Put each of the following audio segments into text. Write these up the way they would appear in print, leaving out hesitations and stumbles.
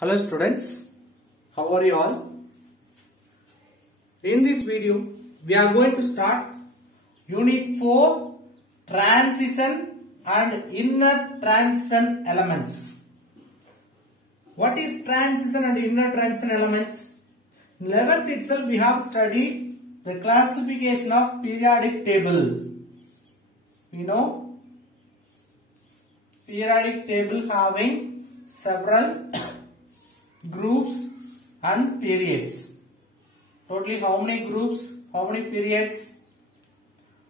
Hello students, how are you all? In this video, we are going to start Unit 4 Transition and Inner Transition Elements. What is transition and inner transition elements? In 11th itself, we have studied the classification of periodic table. We know periodic table having several groups and periods. Totally how many groups, how many periods?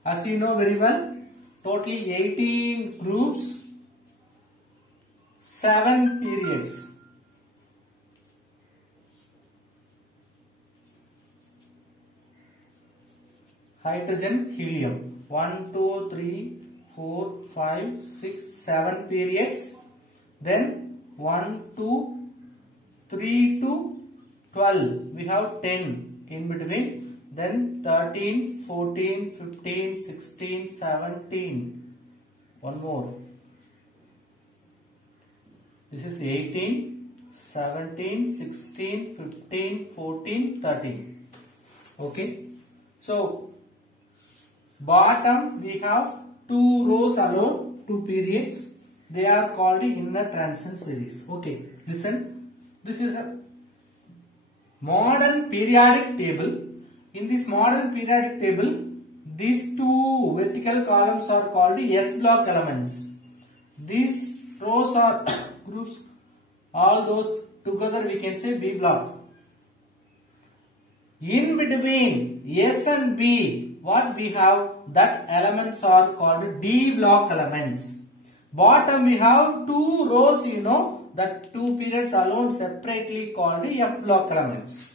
As you know very well, totally 18 groups, 7 periods. Hydrogen, helium. 1, 2, 3, 4, 5, 6, 7 periods. Then 1, 2, 3 to 12. We have 10 in between. Then 13, 14, 15, 16, 17. One more. This is 18, 17, 16, 15, 14, 13. Okay. So, bottom we have 2 rows alone, 2 periods. They are called the inner transition series. Okay, listen. This is a modern periodic table. In this modern periodic table, these 2 vertical columns are called the S block elements. These rows are groups, all those together we can say B block. In between S and B, what we have, that elements are called D block elements. Bottom we have 2 rows, you know, that 2 periods alone separately called F block elements.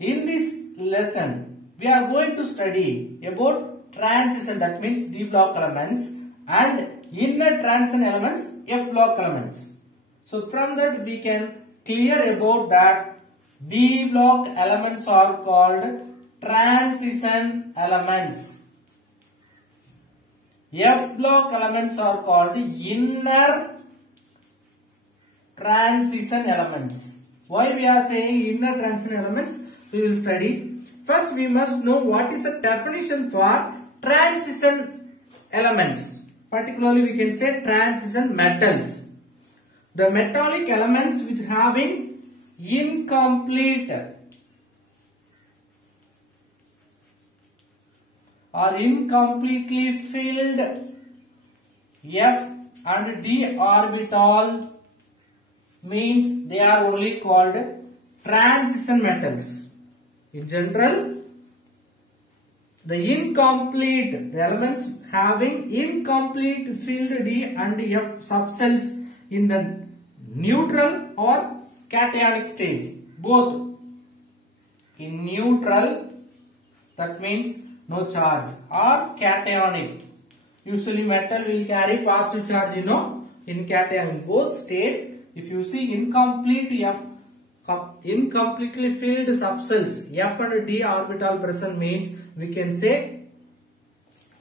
In this lesson, we are going to study about transition, that means D block elements, and inner transition elements, F block elements. So from that we can clear about that D block elements are called transition elements. F block elements are called inner transition elements. Why we are saying inner transition elements? We will study. First we must know what is the definition for transition elements. Particularly we can say transition metals. The metallic elements which having incomplete or incompletely filled F and D orbital means they are only called transition metals. In general, the elements having incomplete filled D and F subcells in the neutral or cationic state, both. In neutral, that means no charge, or cationic. Usually metal will carry positive charge, you know. In cation, in both state, if you see incompletely filled subcells, F and D orbital present means we can say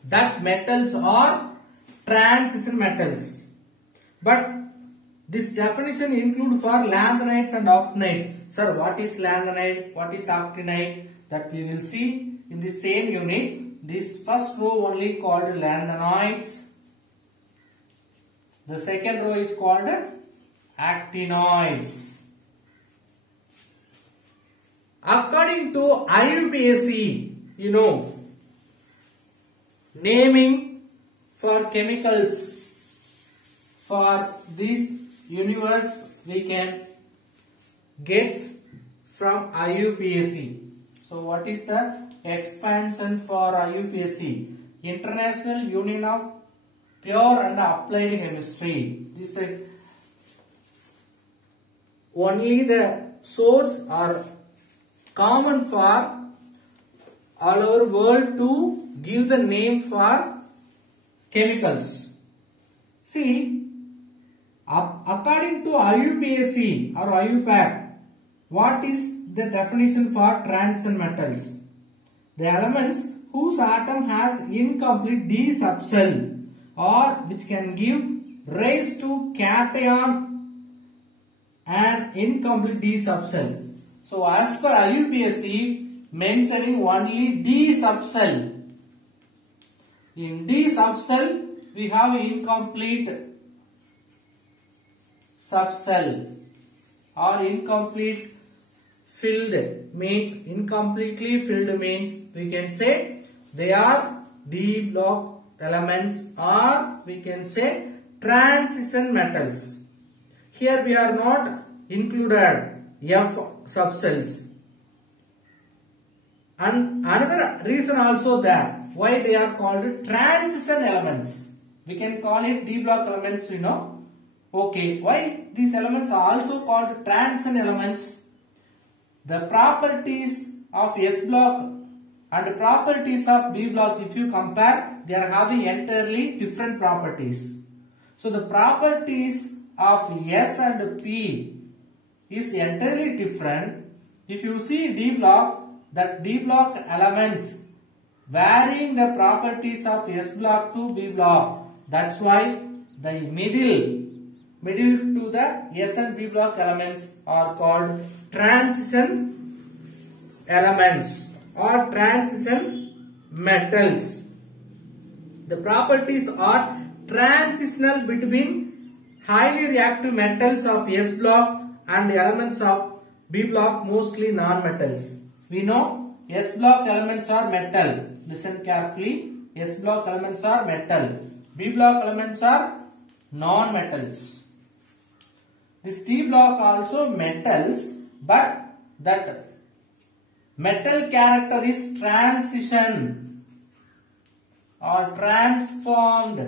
that metals are transition metals. But this definition include for lanthanides and actinides. Sir, what is lanthanide? What is actinide? That we will see in the same unit. This first row only called lanthanides. The second row is called actinoids. According to IUPAC, you know, naming for chemicals for this universe we can get from IUPAC. So what is the expansion for IUPAC? International Union of Pure and Applied Chemistry. This is only the source are common for all over world to give the name for chemicals. See, according to IUPAC or IUPAC, what is the definition for transition metals? The elements whose atom has incomplete D subcell or which can give rise to cation an incomplete D subcell. So as per IUPAC, mentioning only D subcell. In D subcell, we have incomplete subcell or incomplete filled means incompletely filled means we can say they are D block elements or we can say transition metals. Here we are not included F subcells. And another reason also there why they are called transition elements. We can call it D block elements, we know. Okay, why these elements are also called transition elements? The properties of S block and properties of B block, if you compare, they are having entirely different properties. So the properties of S and P is entirely different. If you see D block, that D block elements varying the properties of S block to B block. That's why the middle to the S and B block elements are called transition elements or transition metals. The properties are transitional between highly reactive metals of S block and elements of B block, mostly non-metals. We know S block elements are metal. Listen carefully. S block elements are metal. B block elements are non-metals. This D block also metals, but that metal character is transition or transformed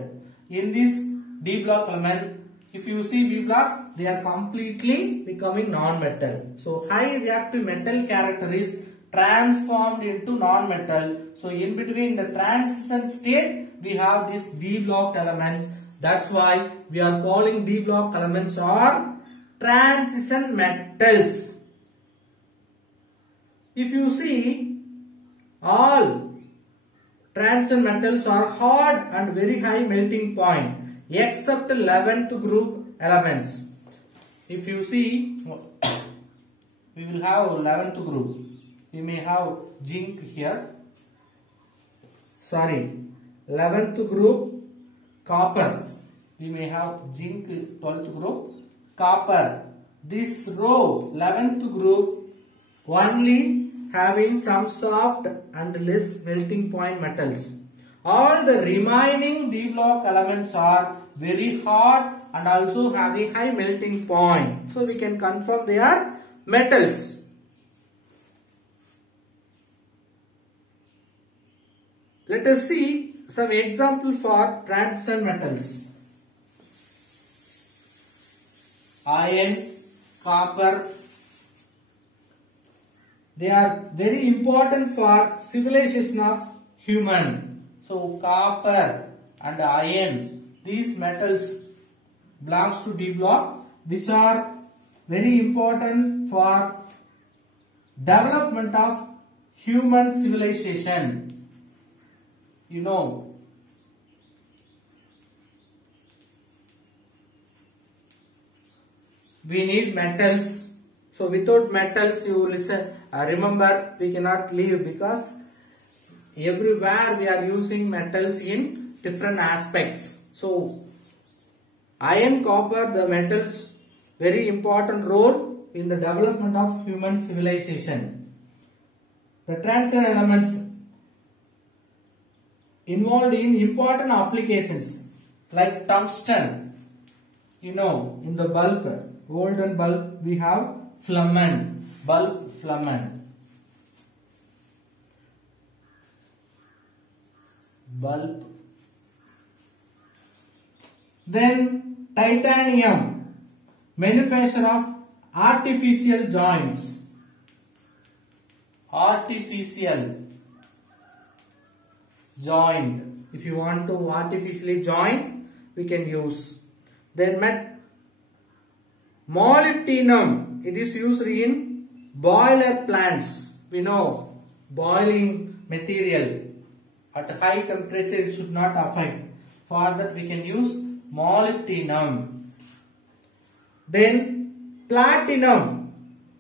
in this D block element. If you see B block, they are completely becoming non-metal. So high reactive metal character is transformed into non-metal. So in between the transition state, we have these D block elements. That's why we are calling D block elements or transition metals. If you see, all transition metals are hard and very high melting point except 11th group elements. If you see, we will have 11th group. We may have zinc here. 11th group copper. We may have zinc 12th group. Copper. This row 11th group only having some soft and less melting point metals. All the remaining D block elements are very hard and also have a high melting point. So we can confirm they are metals. Let us see some example for transition metals. Iron, copper, they are very important for civilization of human. So copper and iron, these metals belongs to D block, which are very important for development of human civilization. You know, we need metals. So without metals, you listen. Remember, we cannot live because everywhere we are using metals in different aspects. So iron, copper, the metals, very important role in the development of human civilization. The transition elements involved in important applications like tungsten. You know, in the bulb, golden bulb, we have filament, bulb filament. Bulb. Then titanium, manufacture of artificial joints. Artificial joint. If you want to artificially join, we can use. Then molybdenum, it is used in boiler plants. We know boiling material at high temperature it should not affect. For that we can use molybdenum. Then Platinum,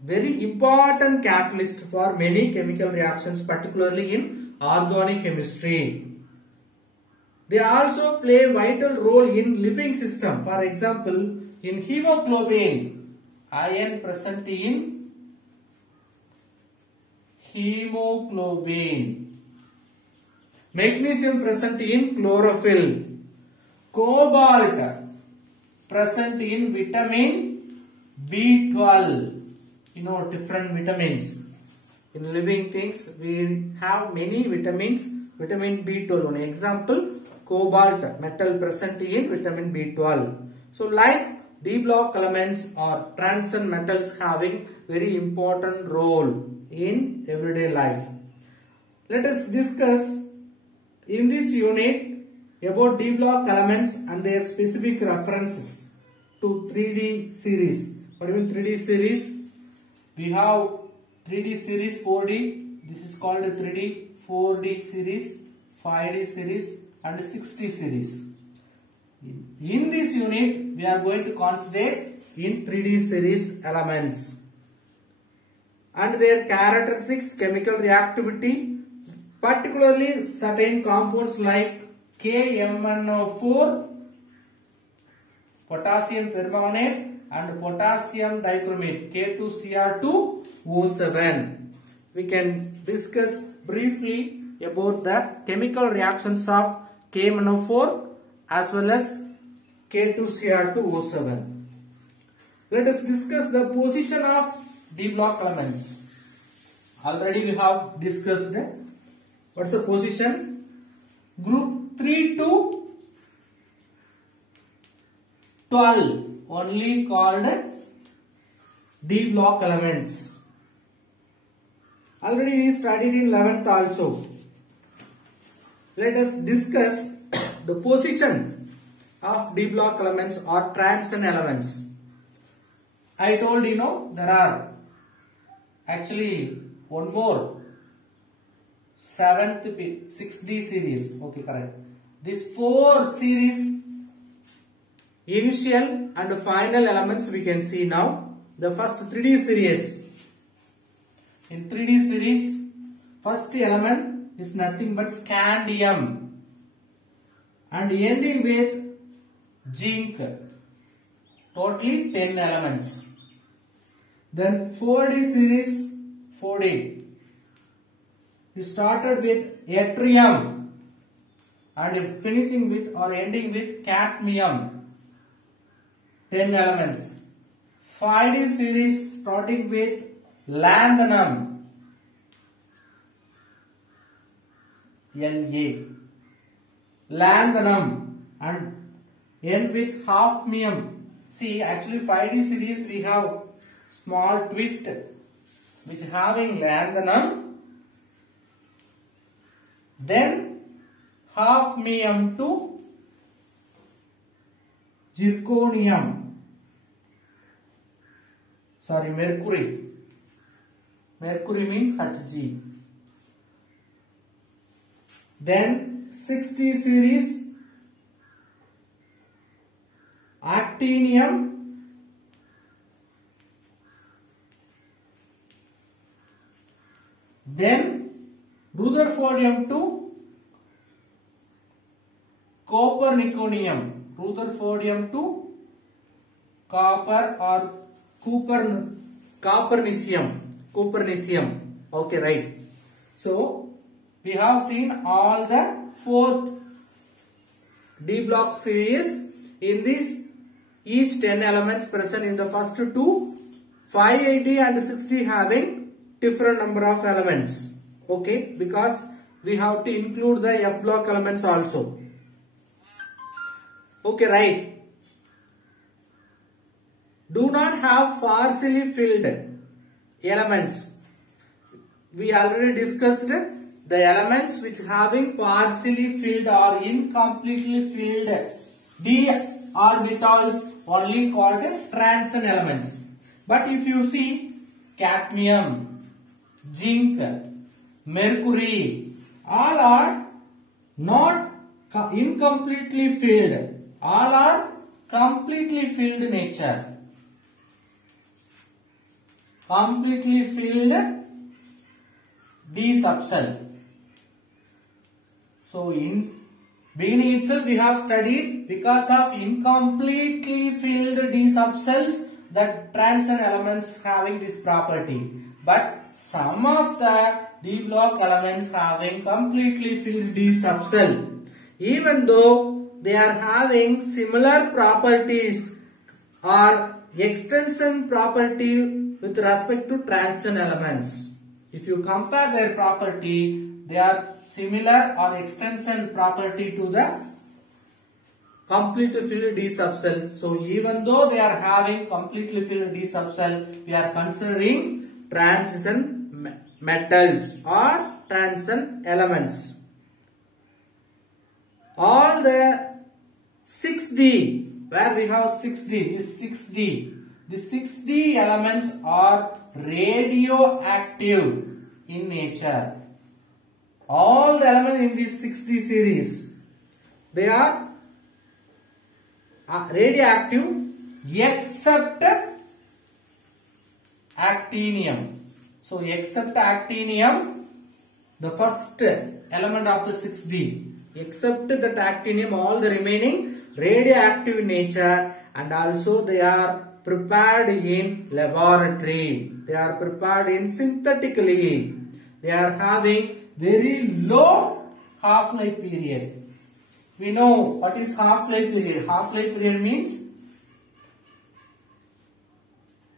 very important catalyst for many chemical reactions, particularly in organic chemistry. They also play a vital role in living system. For example, in hemoglobin, iron present in hemoglobin. Magnesium present in chlorophyll. Cobalt present in vitamin B12. You know, different vitamins. In living things, we have many vitamins. Vitamin B12, one example, cobalt, metal present in vitamin B12. So, like D block elements or transition metals having very important role in everyday life. Let us discuss in this unit about D block elements and their specific references to 3D series. What do you mean 3D series? We have 3D series, 4D. This is called 3D, 4D series, 5D series and 6D series. In this unit, we are going to concentrate in 3D series elements and their characteristics, chemical reactivity, particularly certain compounds like KMnO4, potassium permanganate and potassium dichromate, K2Cr2O7. We can discuss briefly about the chemical reactions of KMnO4 as well as K2Cr2O7. Let us discuss the position of D block elements. Already we have discussed what's the position. Group 3 to 12 only called D block elements. Already we studied in 11th also. Let us discuss the position of D block elements or transition elements. I told you know there are actually one more 7th 6D series. Okay, correct. These 4 series initial and final elements we can see now. The first 3D series. In 3D series, first element is nothing but scandium and ending with zinc. Totally 10 elements. Then 4D series, 4D. We started with yttrium and finishing with or ending with cadmium. 10 elements. 5D series starting with lanthanum, La, lanthanum and end with hafnium. See, actually 5D series we have small twist which having lanthanum, then hafnium to zirconium. Sorry, mercury. Mercury means Hg. Then 60 series actinium, then Rutherfordium to Coperniconium. Rutherfordium to copper or Copernicium. Okay, right. So we have seen all the 4th D block series. In this, each 10 elements present in the first 2, 580 and 60 having different number of elements. Okay, because we have to include the F block elements also. Okay, right. Do not have partially filled elements. We already discussed the elements which having partially filled or incompletely filled d orbitals only called transition elements. But if you see cadmium, zinc, mercury, all are not incompletely filled. All are completely filled nature. completely filled d subshell. So in beginning itself we have studied, because of incompletely filled d subshells, that transition elements having this property. But some of the d block elements having completely filled d subshell, even though they are having similar properties or extension property with respect to transition elements. If you compare their property, they are similar or extension property to the completely filled d subshells. So even though they are having completely filled d subshell, we are considering transition metals or transition elements. All the 6D, where we have 6D, this 6D, the 6D elements are radioactive in nature. All the elements in this 6D series, they are radioactive except actinium. So except actinium, the first element of the 6D, except that actinium, all the remaining radioactive in nature, and also they are prepared in laboratory. They are prepared in synthetically. They are having very low half-life period. We know what is half-life period. Half-life period means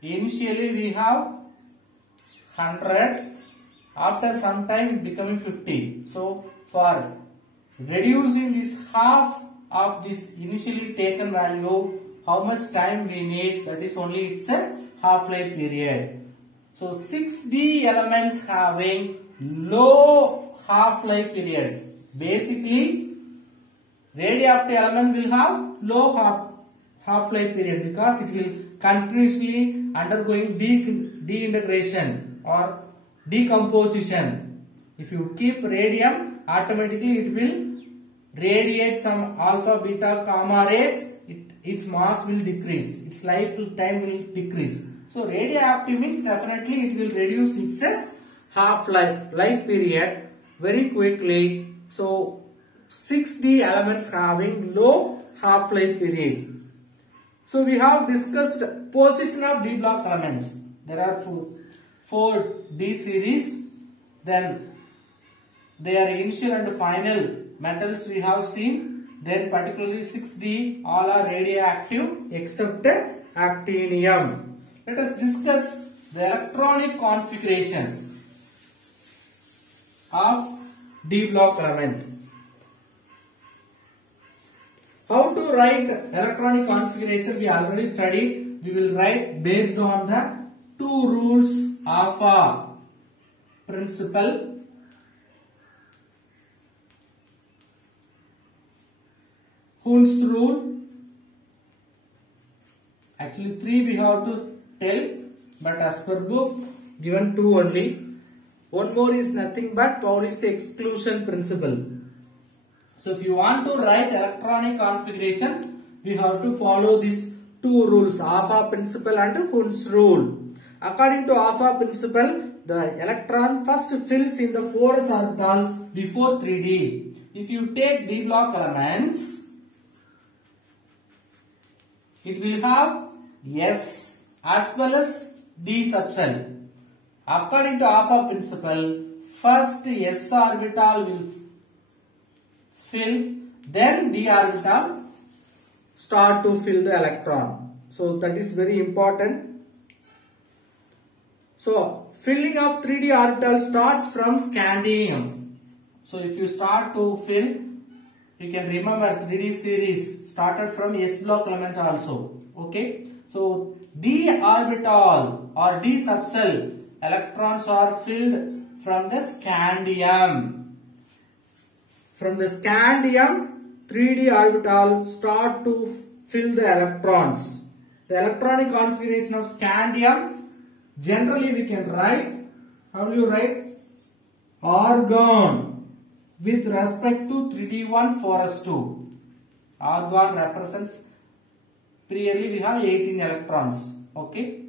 initially we have 100, after some time becoming 50. So for reducing this half of this initially taken value, how much time we need, that is only its a half-life period. So 6D elements having low half-life period. Basically, radioactive element will have low half-life period because it will continuously undergoing deintegration or decomposition. If you keep radium, automatically it will radiate some alpha, beta, gamma rays. Its mass will decrease. Its lifetime will decrease. So radioactive means definitely it will reduce its half-life period very quickly. So 6D elements having low half-life period. So we have discussed position of d block elements. There are four D series. Then their initial and final metals we have seen. Then particularly 6D, all are radioactive except actinium. Let us discuss the electronic configuration of d block element. How to write electronic configuration we already studied. We will write based on the two rules of a principle. Hund's rule. Actually 3 we have to tell, but as per book given 2 only. One more is nothing but Pauli's exclusion principle. So if you want to write electronic configuration, we have to follow these two rules, Alpha principle and Hund's rule. According to Alpha principle, the electron first fills in the 4s orbital before 3D. If you take d block elements, it will have S as well as d subshell. According to Alpha principle, first S orbital will fill, then d orbital start to fill the electron. So that is very important. So filling of 3D orbital starts from scandium. So if you start to fill, you can remember 3D series started from S block element also. Okay. So d orbital or d subshell electrons are filled from the scandium. From the scandium, 3D orbital start to fill the electrons. The electronic configuration of scandium, generally we can write, how will you write? Argon with respect to 3D1 4s2. Argon represents, clearly we have 18 electrons. Okay.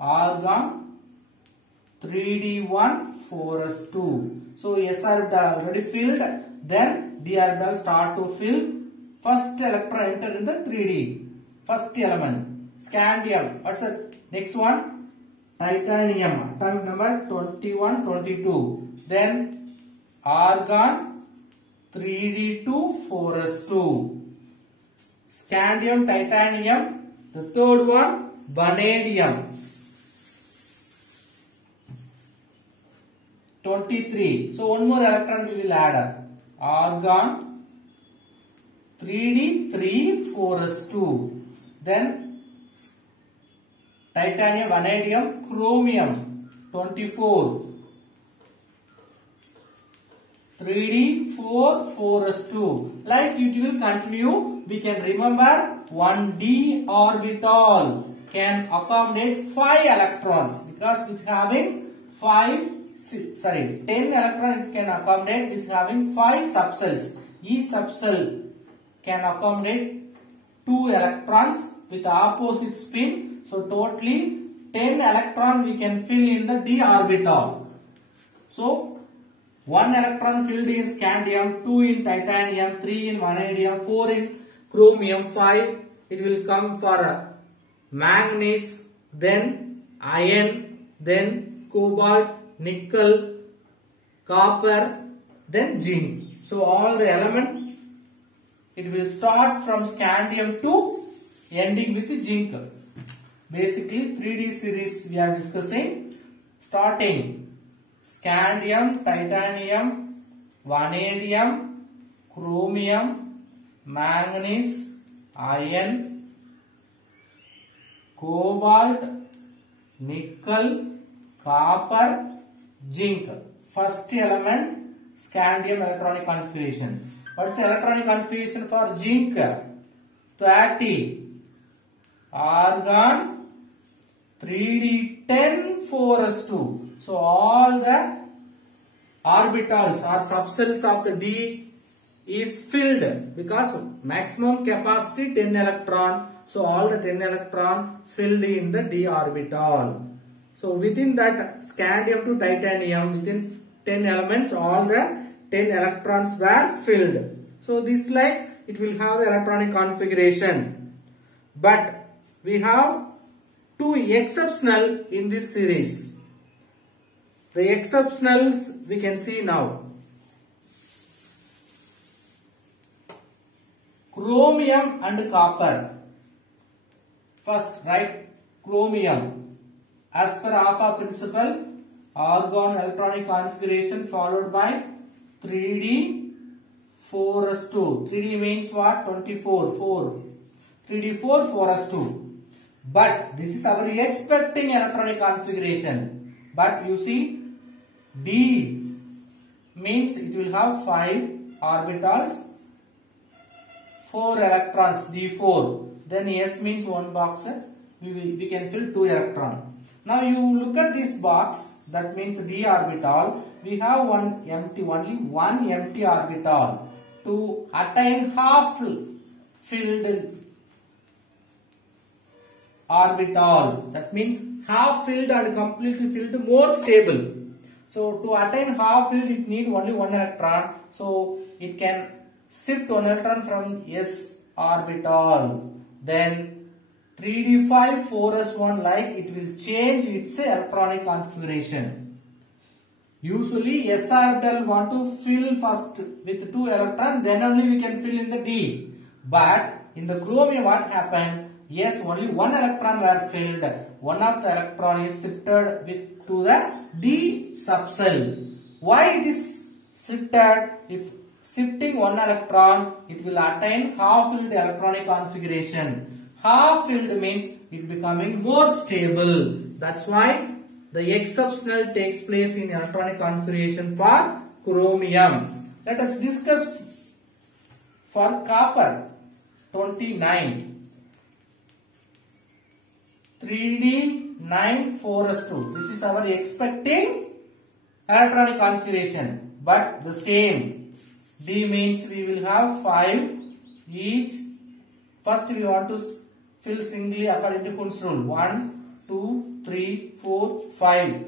argon 3d1 4s2. So s orbital already filled. Then d orbital start to fill. First electron enter in the 3d. First element. Scandium. What's the next one? Titanium. Atomic number 21, 22. Then argon 3d2 4s2. Scandium, titanium. The third one, vanadium. 23. So one more electron we will add up. Argon 3d3 4s2. Then titanium, vanadium, chromium 24. 3d4 4s2. Like it will continue. We can remember one d orbital can accommodate 5 electrons because it's having 10 electrons it can accommodate, which is having 5 subcells. Each subcell can accommodate 2 electrons with opposite spin. So totally 10 electrons we can fill in the d orbital. So 1 electron filled in scandium, 2 in titanium, 3 in vanadium, 4 in chromium, 5 it will come for manganese, then iron, then cobalt, nickel, copper, then zinc. So all the element it will start from scandium to ending with zinc. Basically 3D series we are discussing, starting scandium, titanium, vanadium, chromium, manganese, iron, cobalt, nickel, copper, zinc. First element scandium electronic configuration. What is the electronic configuration for zinc? 30. Argon 3d10 4s2. So all the orbitals or subcells of the d is filled because maximum capacity 10 electron. So all the 10 electron filled in the d orbital. So within that scandium to titanium, within 10 elements, all the 10 electrons were filled. So this like it will have the electronic configuration. But we have two exceptional in this series. The exceptionals we can see now. Chromium and copper. First write chromium. As per Alpha principle, argon electronic configuration followed by 3d 4s2. 3d means what? 24. 4. 3d4 4s2. But this is our expecting electronic configuration. But you see, d means it will have 5 orbitals, 4 electrons, d4. Then s means 1 box. We can fill 2 electrons. Now you look at this box, that means d orbital. We have only one empty orbital. To attain half filled orbital, that means half filled and completely filled more stable. So to attain half filled it need only 1 electron. So it can shift 1 electron from s orbital. Then 3d5 4s1 like it will change its electronic configuration. Usually s orbital want to fill first with 2 electrons, then only we can fill in the d. But in the chromium what happened? Yes, only 1 electron were filled. One of the electron is shifted to the d subcell. Why it is shifted? If shifting 1 electron, it will attain half filled electronic configuration. Half filled means it becoming more stable. That's why the exceptional takes place in electronic configuration for chromium. Let us discuss for copper. 29. 3d9 4s2. This is our expecting electronic configuration. But the same. D means we will have 5 each. First we want to fill singly according to Hund's rule. 1, 2, 3, 4, 5,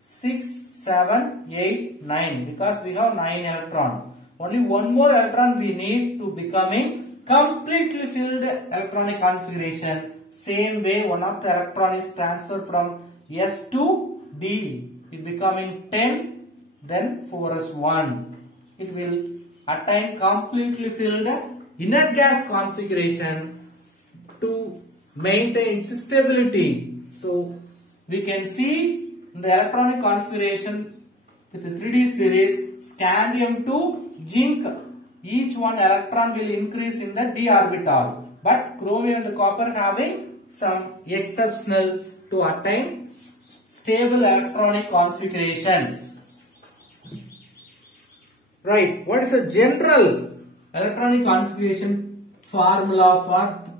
6, 7, 8, 9. Because we have 9 electrons. Only one more electron we need to becoming completely filled electronic configuration. Same way, one of the electron is transferred from S to D. It becoming 10, then 4s1. It will attain completely filled inert gas configuration to maintain its stability. So we can see in the electronic configuration with the 3D series, scandium to zinc, each one electron will increase in the d orbital, but chromium and the copper having some exceptional to attain stable electronic configuration. Right, what is the general electronic configuration formula for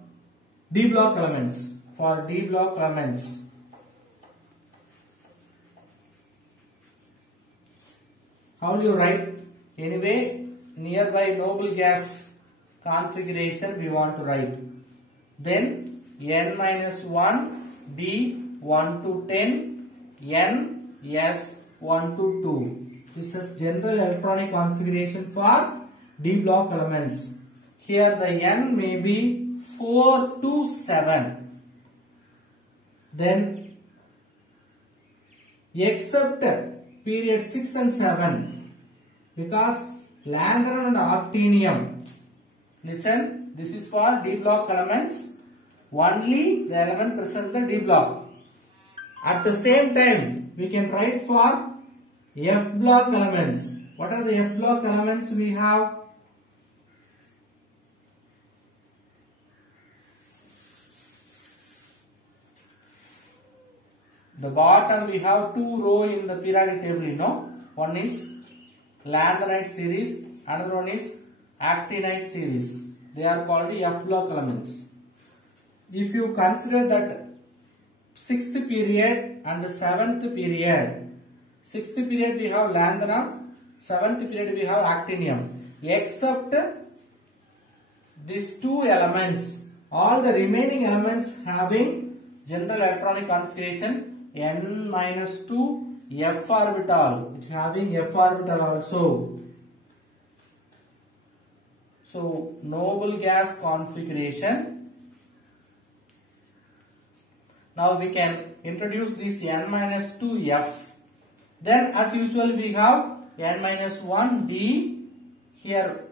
d block elements? For d block elements, how will you write? Anyway, nearby noble gas configuration we want to write. Then n-1 d 1 to 10 n s 1 to 2. This is general electronic configuration for d block elements. Here the n may be 4 to 7. Then except period 6 and 7, because lanthanum and actinium. Listen, this is for d block elements. Only the element present in the d block. At the same time, we can write for F block elements. What are the F block elements we have? The bottom we have 2 rows in the periodic table, you know. One is lanthanide series, another one is actinide series. They are called the F block elements. If you consider that 6th period and 7th period, 6th period we have lanthanum, 7th period we have actinium. Except these 2 elements, all the remaining elements having general electronic configuration n-2 f orbital. It's having f orbital also. So noble gas configuration. Now we can introduce this n-2 f. Then as usual we have n-1 d, here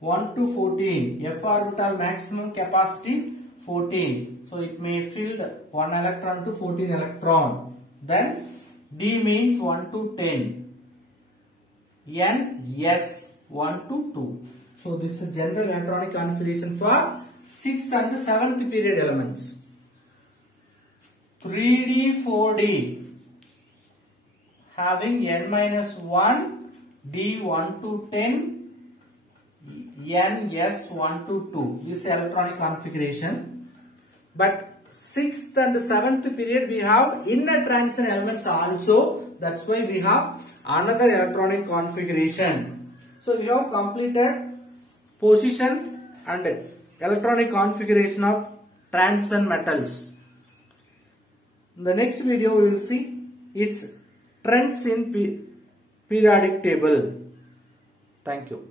1 to 14, f orbital maximum capacity 14. So it may fill 1 electron to 14 electron. Then d means 1 to 10. N, S 1 to 2. So this is general electronic configuration for 6th and 7th period elements. 3D, 4D having n-1, d 1 to 10, n, S 1 to 2. This is electronic configuration. But 6th and 7th period we have inner transition elements also. That's why we have another electronic configuration. So we have completed position and electronic configuration of transition metals. In the next video we will see its trends in periodic table. Thank you.